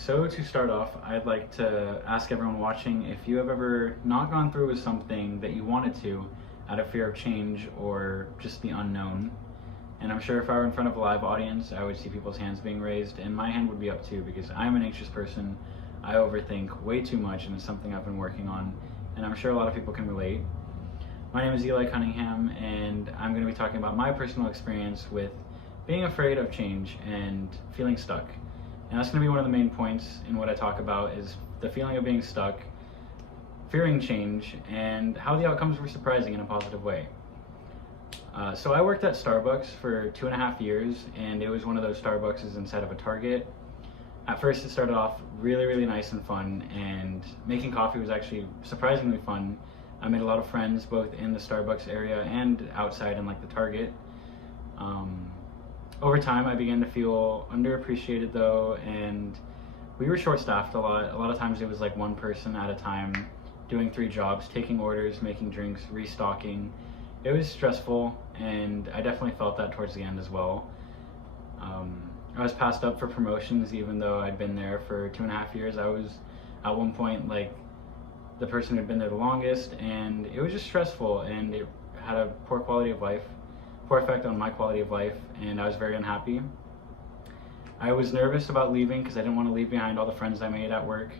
So to start off, I'd like to ask everyone watching if you have ever not gone through with something that you wanted to out of fear of change or just the unknown. And I'm sure if I were in front of a live audience, I would see people's hands being raised, and my hand would be up too because I'm an anxious person. I overthink way too much, and it's something I've been working on, and I'm sure a lot of people can relate. My name is Eli Cunningham, and I'm going to be talking about my personal experience with being afraid of change and feeling stuck. And that's going to be one of the main points in what I talk about is the feeling of being stuck, fearing change, and how the outcomes were surprising in a positive way. So I worked at Starbucks for 2.5 years, and it was one of those Starbucks inside of a Target. At first it started off really nice and fun, and making coffee was actually surprisingly fun. I made a lot of friends both in the Starbucks area and outside in like the Target. Over time, I began to feel underappreciated though, and we were short-staffed a lot. A lot of times it was like one person at a time doing 3 jobs, taking orders, making drinks, restocking. It was stressful, and I definitely felt that towards the end as well. I was passed up for promotions even though I'd been there for 2.5 years. I was at one point like the person who'd been there the longest, and it was just stressful, and it had a poor effect on my quality of life, and I was very unhappy. I was nervous about leaving because I didn't want to leave behind all the friends I made at work.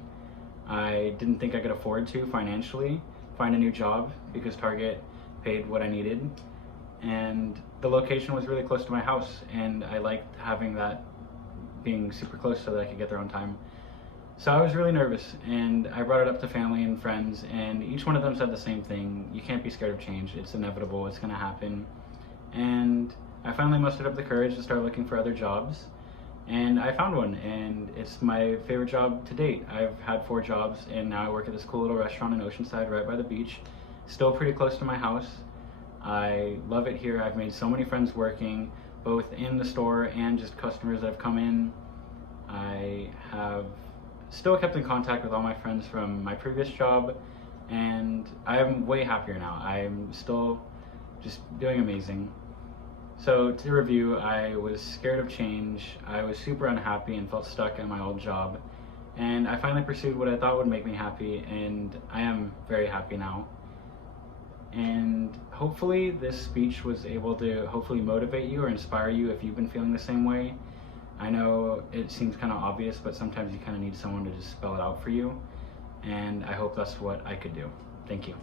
I didn't think I could afford to financially find a new job because Target paid what I needed, and the location was really close to my house, and I liked having that being super close so that I could get there on time. So I was really nervous, and I brought it up to family and friends, and each one of them said the same thing. You can't be scared of change. It's inevitable. It's going to happen. And I finally mustered up the courage to start looking for other jobs, and I found one, and it's my favorite job to date. I've had 4 jobs, and now I work at this cool little restaurant in Oceanside right by the beach, still pretty close to my house. I love it here. I've made so many friends working, both in the store and just customers that have come in. I have still kept in contact with all my friends from my previous job, and I'm way happier now. I'm still just doing amazing. So to review, I was scared of change, I was super unhappy and felt stuck at my old job, and I finally pursued what I thought would make me happy, and I am very happy now. And hopefully this speech was able to hopefully motivate you or inspire you if you've been feeling the same way. I know it seems kind of obvious, but sometimes you kind of need someone to just spell it out for you, and I hope that's what I could do. Thank you.